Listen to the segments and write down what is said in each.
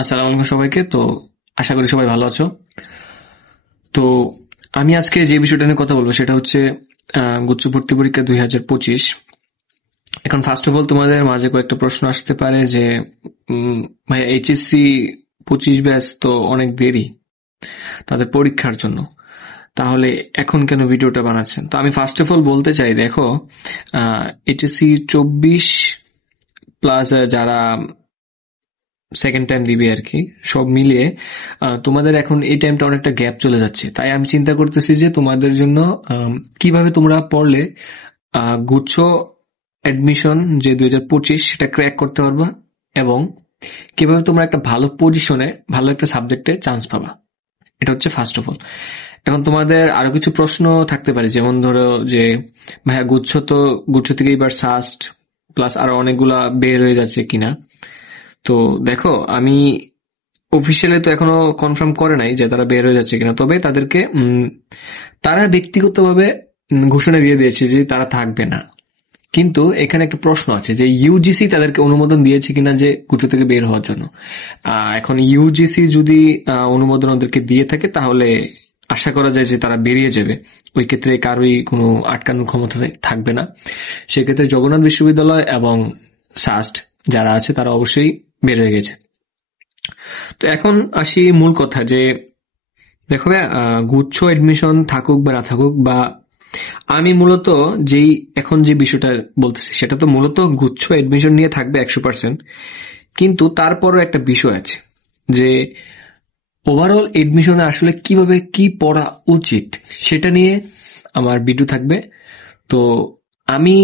আসসালামু আলাইকুম সবাইকে। তো আশা করি সবাই ভালো আছো। তো আমি আজকে যে বিষয়টা নিয়ে কথা বলবো সেটা হচ্ছে গুচ্ছ ভর্তি পরীক্ষা 2025। এখন ফার্স্ট অফ অল তোমাদের মাঝে কয়েকটা প্রশ্ন আসতে পারে যে ভাই এইচএসসি 25 ব্যাচ তো অনেক দেরি তাদের পরীক্ষার জন্য, তাহলে এখন কেন ভিডিওটা বানাচ্ছেন? তো আমি ফার্স্ট অফ অল বলতে চাই, দেখো এইচএসসি 24 প্লাস যারা সেকেন্ড টাইম দিবে আর কি, সব মিলিয়ে তোমাদের এখন এই টাইমটা অনেকটা গ্যাপ চলে যাচ্ছে। তাই আমি চিন্তা করতেছি যে তোমাদের জন্য কিভাবে তোমরা পড়লে গুচ্ছ অ্যাডমিশন যে 2025 সেটা ক্র্যাক করতে পারবা, এবং কিভাবে তোমরা একটা ভালো পজিশনে ভালো একটা সাবজেক্টে চান্স পাবা। এটা হচ্ছে ফার্স্ট অফ অল। এখন তোমাদের আরো কিছু প্রশ্ন থাকতে পারে, যেমন ধরো যে ভাইয়া গুচ্ছ থেকে এবার সাস্ট প্লাস আরো অনেকগুলা বের হয়ে যাচ্ছে কিনা। তো দেখো, আমি অফিসিয়ালি তো এখনো কনফার্ম করে নাই যে তারা বের হয়ে যাচ্ছে কিনা, তবে তাদেরকে তারা ব্যক্তিগতভাবে ঘোষণা দিয়ে দিয়েছে যে তারা থাকবে না। কিন্তু এখানে একটা প্রশ্ন আছে যে ইউজিসি তাদেরকে অনুমোদন দিয়েছে কিনা যে গুচ্ছ থেকে বের হওয়ার জন্য। এখন ইউজিসি যদি অনুমোদন ওদেরকে দিয়ে থাকে তাহলে আশা করা যায় যে তারা বেরিয়ে যাবে। ওই ক্ষেত্রে কারোই কোনো আটকানোর ক্ষমতা থাকবে না। সেক্ষেত্রে জগন্নাথ বিশ্ববিদ্যালয় এবং সাস্ট যারা আছে তারা অবশ্যই বের হয়ে গেছে। তো এখন আসি মূল কথা যে দেখো, গুচ্ছ এডমিশন থাকুক বা না থাকুক, বা আমি মূলত যেই এখন যে বিষয়টা বলতেছি সেটা তো মূলত গুচ্ছ এডমিশন নিয়ে থাকবে 100%। কিন্তু তারপরও একটা বিষয় আছে যে ওভারঅল এডমিশনে আসলে কিভাবে কি পড়া উচিত সেটা নিয়ে আমার ভিডিও থাকবে। তো আমি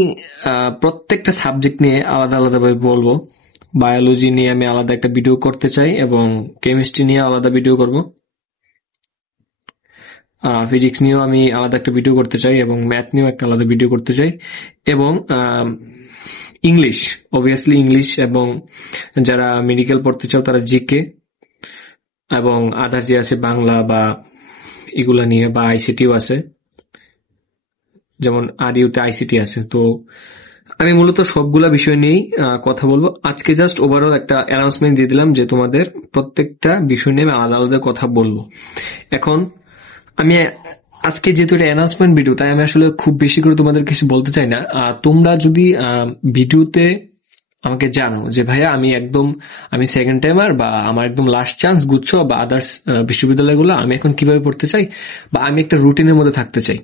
প্রত্যেকটা সাবজেক্ট নিয়ে আলাদা আলাদাভাবে বলবো। বায়োলজি নিয়ে আমি আলাদা একটা ভিডিও করতে চাই, এবং কেমিস্ট্রি নিয়ে আলাদা ভিডিও করব, ফিজিক্স নিয়েও আমি আলাদা একটা ভিডিও করতে চাই, এবং ম্যাথ নিয়েও একটা আলাদা ভিডিও করতে চাই, এবং ইংলিশ, অবভিয়াসলি ইংলিশ, এবং যারা মেডিকেল পড়তে চাও তারা জিকে, এবং আদার যে আছে বাংলা বা এগুলা নিয়ে, বা আইসিটিও আছে, যেমন আরইউতে আইসিটি আছে। তো আমি মূলত সবগুলা বিষয় নিয়েই কথা বলবো আজকে। জাস্ট ওভারঅল একটা অ্যানাউন্সমেন্ট দিয়ে দিলাম যে তোমাদের প্রত্যেকটা বিষয় নিয়ে আমি আলাদা আলাদা কথা বলবো। এখন আমি আজকে যেহেতু এটা অ্যানাউন্সমেন্ট ভিডিও, তাই আমি আসলে খুব বেশি করে তোমাদের কিছু বলতে চাই না। তোমরা যদি ভিডিওতে আমাকে জানো যে ভাইয়া আমি সেকেন্ড টাইমার, বা আমার একদম লাস্ট চান্স গুচ্ছ বা আদার্স বিশ্ববিদ্যালয়গুলো, আমি এখন কিভাবে পড়তে চাই, বা আমি একটা রুটিনের মধ্যে থাকতে চাই,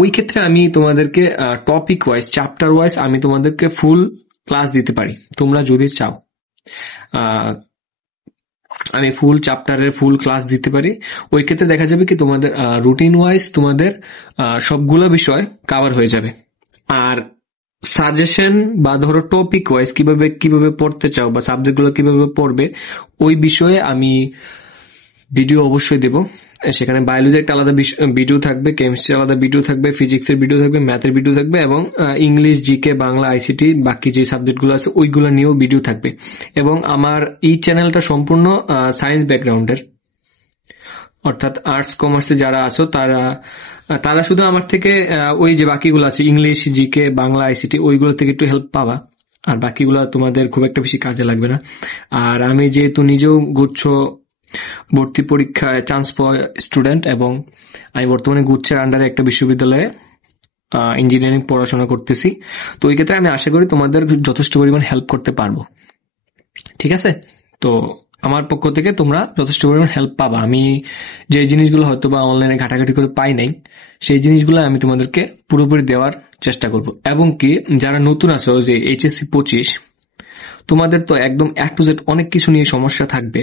ওই ক্ষেত্রে আমি তোমাদেরকে টপিক ওয়াইজ, চ্যাপ্টার ওয়াইজ আমি তোমাদেরকে ফুল ক্লাস দিতে পারি। তোমরা যদি চাও আমি ফুল চ্যাপ্টারের ফুল ক্লাস দিতে পারি। ওই ক্ষেত্রে দেখা যাবে কি তোমাদের রুটিন ওয়াইজ তোমাদের সবগুলো বিষয় কভার হয়ে যাবে। আর সাজেশন বা ধরো টপিক ওয়াইজ কিভাবে পড়তে চাও বা সাবজেক্টগুলো কিভাবে পড়বে, ওই বিষয়ে আমি ভিডিও অবশ্যই দেব। সেখানে বায়োলজি একটা আলাদা ভিডিও থাকবে, কেমিস্ট্রি আলাদা ভিডিও থাকবে, ফিজিক্সের ভিডিও থাকবে, ম্যাথের ভিডিও থাকবে, এবং ইংলিশ, জিকে, বাংলা, আইসিটি বাকি যে সাবজেক্টগুলো আছে ওইগুলো নিয়েও ভিডিও থাকবে। এবং আমার এই চ্যানেলটা সম্পূর্ণ সায়েন্স ব্যাকগ্রাউন্ডের, অর্থাৎ আর্টস কমার্সে যারা আছো তারা শুধু আমার থেকে ওই যে বাকিগুলো আছে ইংলিশ, জিকে, বাংলা, আইসিটি, ওইগুলো থেকে একটু হেল্প পাবা। আর বাকিগুলো তোমাদের খুব একটা বেশি কাজে লাগবে না। আর আমি যেহেতু নিজেও গুচ্ছ ভর্তি পরীক্ষায় চান্স পাওয়া স্টুডেন্ট, এবং আমি বর্তমানে গুচ্ছের আন্ডারে একটা বিশ্ববিদ্যালয়ে ইঞ্জিনিয়ারিং পড়াশোনা করতেছি, তো ওই ক্ষেত্রে আমি আশা করি তোমাদের যথেষ্ট পরিমাণ হেল্প করতে পারবো। ঠিক আছে? তো আমার পক্ষ থেকে তোমরা যথেষ্ট পরিমাণ হেল্প পাবা। আমি যে জিনিসগুলো হয়তো বা অনলাইনে ঘাটাঘাটি করে পাই নাই, সেই জিনিসগুলো আমি তোমাদেরকে পুরোপুরি দেওয়ার চেষ্টা করব। এবং কি যারা নতুন আছো, যে এইচএসসি 25, তোমাদের তো একদম A to Z অনেক কিছু নিয়ে সমস্যা থাকবে।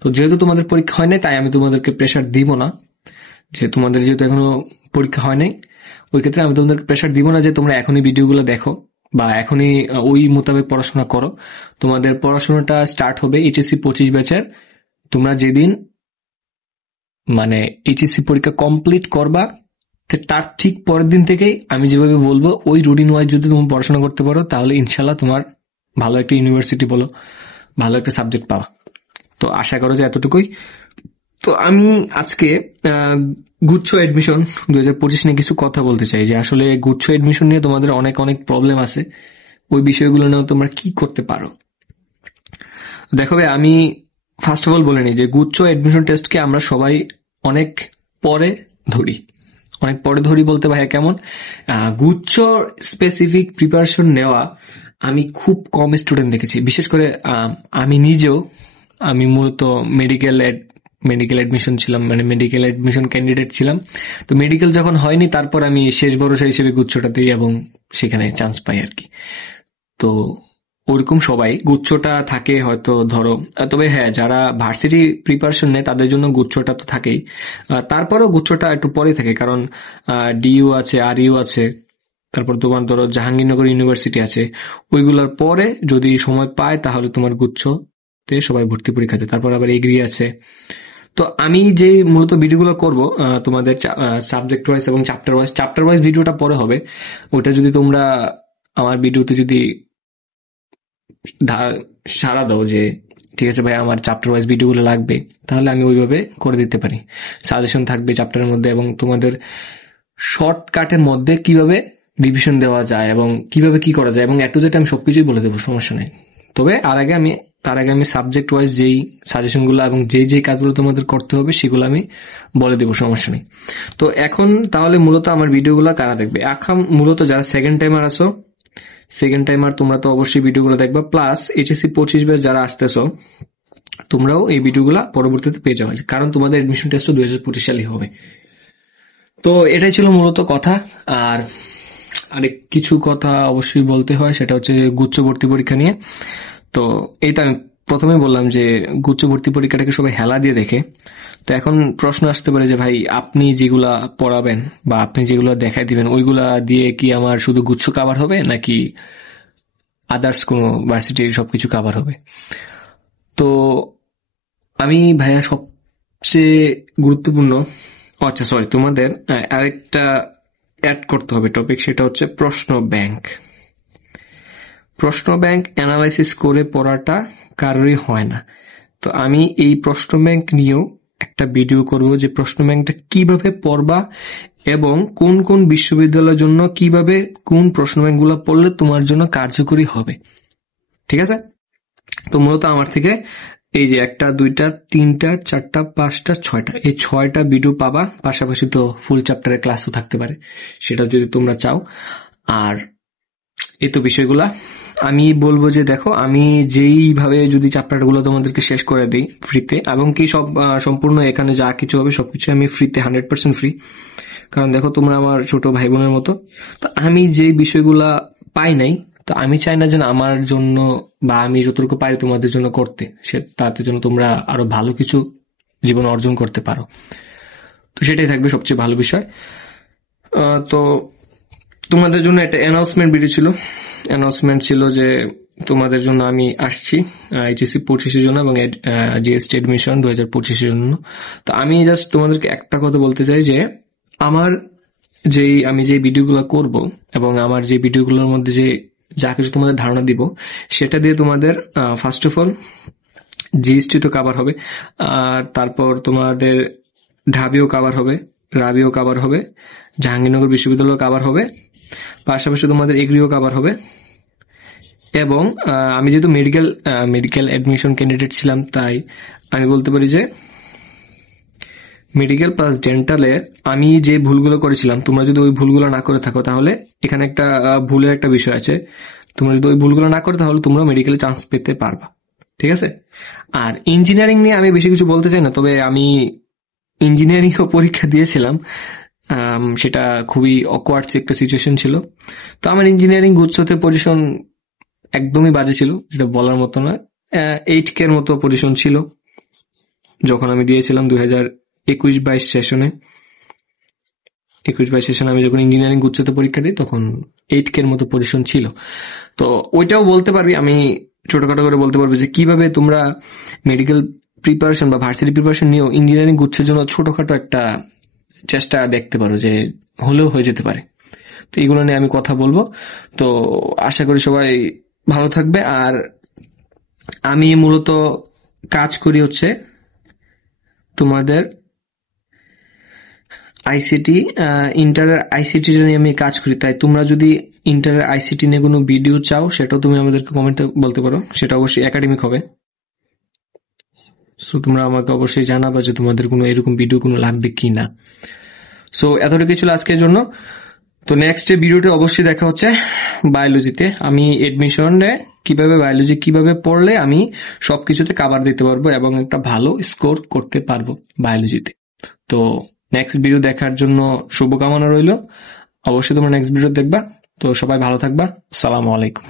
তো যেহেতু তোমাদের পরীক্ষা হয় নাই, তাই আমি তোমাদেরকে প্রেশার দিব না, যে তোমাদের যেহেতু এখনো পরীক্ষা হয় নাই, ওই ক্ষেত্রে আমি তোমাদের প্রেশার দিব না যে তোমরা এখনই ভিডিওগুলো দেখো বা এখনই ওই মোতাবেক পড়াশোনা করো। তোমাদের পড়াশোনাটা স্টার্ট হবে এইচএসসি 25 ব্যাচের। তোমরা যেদিন মানে এইচএসসি পরীক্ষা কমপ্লিট করবা, তার ঠিক পরের দিন থেকেই আমি যেভাবে বলবো ওই রুটিন ওয়াইজ যদি তুমি পড়াশোনা করতে পারো, তাহলে ইনশাল্লাহ তোমার ভালো একটা ইউনিভার্সিটি বলো, ভালো একটা সাবজেক্ট পাওয়া। তো আশা করো যে এতটুকুই। তো আমি আজকে গুচ্ছ এডমিশন 2025 নিয়ে কিছু কথা বলতে চাই, যে আসলে গুচ্ছ এডমিশন নিয়ে তোমাদের অনেক অনেক প্রবলেম আছে, ওই বিষয়গুলো নিয়ে তোমরা কি করতে পারো। দেখো ভাই, আমি ফার্স্ট অফ অল বলে নিই যে গুচ্ছ অ্যাডমিশন টেস্টকে আমরা সবাই অনেক পরে ধরি। অনেক পরে ধরি বলতে ভাইয়া কেমন, গুচ্ছ স্পেসিফিক প্রিপারেশন নেওয়া আমি খুব কম স্টুডেন্ট দেখেছি। বিশেষ করে আমি নিজেও, আমি মূলত মেডিকেল অ্যাডমিশন ছিলাম, মানে মেডিকেল অ্যাডমিশন ক্যান্ডিডেট ছিলাম। তো মেডিকেল যখন হয়নি তারপর আমি শেষ ভরসা হিসেবে গুচ্ছটা দিই এবং সেখানে চান্স পাই আর কি। তো ওরকম সবাই গুচ্ছটা থাকে হয়তো ধরো, তবে হ্যাঁ যারা ভার্সিটি প্রিপারেশন নেয় তাদের জন্য গুচ্ছটা তো থাকেই। তারপরেও গুচ্ছটা একটু পরে থাকে, কারণ ডিইউ আছে, আরইউ আছে, তারপর তোমার ধরো জাহাঙ্গীরনগর ইউনিভার্সিটি আছে। ওইগুলোর পরে যদি সময় পায় তাহলে তোমার গুচ্ছতে সবাই ভর্তি পরীক্ষা দেয়। তারপর আবার এগ্রি আছে। তো আমি যে মূলত ভিডিওগুলো করব তোমাদের সাবজেক্ট ওয়াইজ এবং চ্যাপ্টার ওয়াইজ ভিডিওটা পরে হবে। ওটা যদি তোমরা আমার ভিডিওতে যদি সাড়া দাও যে ঠিক আছে ভাই আমার চ্যাপ্টার ওয়াইজ ভিডিওগুলো লাগবে, তাহলে আমি ওইভাবে করে দিতে পারি। সাজেশন থাকবে চ্যাপ্টারের মধ্যে এবং তোমাদের শর্টকাটের মধ্যে কিভাবে রিভিশন দেওয়া যায় এবং কিভাবে কি করা যায় এবং এ টু জেড আমি সবকিছুই বলে দেবো, সমস্যা নেই। তবে তার আগে আমি সাবজেক্ট ওয়াইজ যেই সাজেশনগুলো এবং যেই কাজগুলো তোমাদের করতে হবে সেগুলো আমি বলে দেবো, সমস্যা নেই। তো এখন তাহলে মূলত আমার ভিডিওগুলো কারা দেখবে? এখন মূলত যারা সেকেন্ড টাইমার তোমরা তো অবশ্যই ভিডিওগুলো দেখবা, প্লাস এইচএসসি 25 ব্যাচ যারা আসতেছো তোমরাও এই ভিডিওগুলো পরবর্তীতে পেয়ে যাবে, কারণ তোমাদের এডমিশন টেস্ট 2025 সালে হবে। তো এটাই ছিল মূলত কথা। আর আরেক কিছু কথা অবশ্যই বলতে হয়, সেটা হচ্ছে গুচ্ছ ভর্তি পরীক্ষা নিয়ে। তো এইটা আমি প্রথমে বললাম যে গুচ্ছ ভর্তি পরীক্ষাটাকে সবাই হেলা দিয়ে দেখে। তো এখন প্রশ্ন আসতে পারে যে ভাই আপনি যেগুলা পড়াবেন বা আপনি যেগুলো দেখাই দিবেন ওইগুলা দিয়ে কি আমার শুধু গুচ্ছ কাভার হবে নাকি আদার্স কোনো ভার্সিটির সবকিছু কাভার হবে? তো আমি ভাইয়া সবচেয়ে গুরুত্বপূর্ণ, আচ্ছা সরি, তোমাদের আরেকটা অ্যাড করতে হবে টপিক, সেটা হচ্ছে প্রশ্ন ব্যাংক। প্রশ্ন ব্যাংক অ্যানালাইসিস করে পড়াটা কারোরই হয় না। তো আমি এই প্রশ্ন ব্যাংক নিয়েও একটা ভিডিও করব যে প্রশ্ন ব্যাংকটা কিভাবে পড়বা এবং কোন কোন বিশ্ববিদ্যালয়ের জন্য কিভাবে কোন প্রশ্ন ব্যাংকগুলো পড়লে তোমার জন্য কার্যকরী হবে। ঠিক আছে? তো মূলত আমার থেকে এই যে 1, 2, 3, 4, 5, 6টা এই 6টা ভিডিও পাবা। পাশাপাশি তো ফুল চ্যাপ্টারের ক্লাসও থাকতে পারে, সেটা যদি তোমরা চাও। আর এই তো বিষয়গুলা আমি বলবো যে দেখো, আমি যেইভাবে যদি চ্যাপ্টারগুলো তোমাদেরকে শেষ করে দিই ফ্রিতে, এবং কি সম্পূর্ণ এখানে যা কিছু হবে সবকিছু আমি ফ্রিতে, 100% ফ্রি। কারণ দেখো তোমরা আমার ছোট ভাই বোনের মতো। তো আমি যেই বিষয়গুলা পাই নাই, তো আমি চাই না যেন আমার জন্য বা আমি যতটুকু পারি তোমাদের জন্য করতে, তাতে জন্য তোমরা আরো ভালো কিছু জীবন অর্জন করতে পারো। তো সেটাই থাকবে সবচেয়ে ভালো বিষয়। তো তোমাদের জন্য একটা অ্যানাউন্সমেন্ট ভিডিও ছিল। অ্যানাউন্সমেন্ট ছিল যে তোমাদের জন্য আমি আসছি এইচএসসি 25 জন্য এবং জিএসটি এডমিশন 2025 জন্য। তো আমি জাস্ট তোমাদেরকে একটা কথা বলতে চাই যে আমি যে ভিডিওগুলো করব এবং আমার যে ভিডিওগুলোর মধ্যে যে যা কিছু তোমাদের ধারণা দিব, সেটা দিয়ে তোমাদের ফার্স্ট অফ অল জিএসটি তো কাভার হবে, আর তারপর তোমাদের ঢাবিও কাভার হবে, রাবিও কাভার হবে, জাহাঙ্গীরনগর বিশ্ববিদ্যালয় কাভার হবে, পাশাপাশি তোমাদের এগ্রিও কাভার হবে। এবং আমি যেহেতু মেডিকেল অ্যাডমিশন ক্যান্ডিডেট ছিলাম, তাই আমি বলতে পারি যে মেডিকেল প্লাস ডেন্টালে আমি যে ভুলগুলো করেছিলাম, তোমরা যদি ওই ভুলগুলো না করে থাকো তাহলে এখানে একটা ভুলের একটা বিষয় আছে। তোমরা যদি ওই ভুলগুলো না করে তাহলে তোমরা মেডিকেলে চান্স পেতে পারবা। ঠিক আছে? আর ইঞ্জিনিয়ারিং নিয়ে আমি বেশি কিছু বলতে চাই না, তবে আমি ইঞ্জিনিয়ারিং পরীক্ষা দিয়েছিলাম, সেটা খুবই অকওয়ার্ড একটা সিচুয়েশন ছিল। তো আমার ইঞ্জিনিয়ারিং গুচ্ছতে পজিশন একদমই বাজে ছিল, যেটা বলার মতো না। 8K এর মতো পজিশন ছিল যখন আমি দিয়েছিলাম 2021-22 সেশনে। 21-22 সেশনে আমি যখন ইঞ্জিনিয়ারিং গুচ্ছতে পরীক্ষা দিই তখন 8K এর মতো পজিশন ছিল। তো ওইটাও বলতে পারবি, আমি ছোটখাটো করে বলতে পারবো যে কিভাবে তোমরা মেডিকেল প্রিপারেশন বা ভার্সিটি প্রিপারেশন নিয়েও ইঞ্জিনিয়ারিং গুচ্ছের জন্য ছোটখাটো একটা চেষ্টা দেখতে পারো, যে হলেও হয়ে যেতে পারে। তো এগুলো নিয়ে আমি কথা বলবো। তো আশা করি সবাই ভালো থাকবে। আর আমি মূলত কাজ করি হচ্ছে তোমাদের আইসিটি, ইন্টারের আইসিটি নিয়ে আমি কাজ করি। তাই তোমরা যদি ইন্টারের আইসিটি নিয়ে কোনো ভিডিও চাও, সেটাও তুমি আমাদেরকে কমেন্টে বলতে পারো। সেটা অবশ্যই একাডেমিক হবে। সো তোমরা আমাকে অবশ্যই জানাবা যে তোমাদের কোনো এরকম ভিডিও কোনো লাগবে কিনা। সো এতটুকু ছিল আজকের জন্য। তো নেক্সট ভিডিওতে অবশ্যই দেখা হচ্ছে বায়োলজিতে। আমি এডমিশনে বায়োলজি কিভাবে পড়লে আমি সবকিছুতে কভার দিতে পারবো এবং একটা ভালো স্কোর করতে পারবো বায়োলজিতে। তো নেক্সট ভিডিও দেখার জন্য শুভকামনা রইল। অবশ্যই তোমরা নেক্সট ভিডিও দেখবা। তো সবাই ভালো থাকবা। আসসালামু আলাইকুম।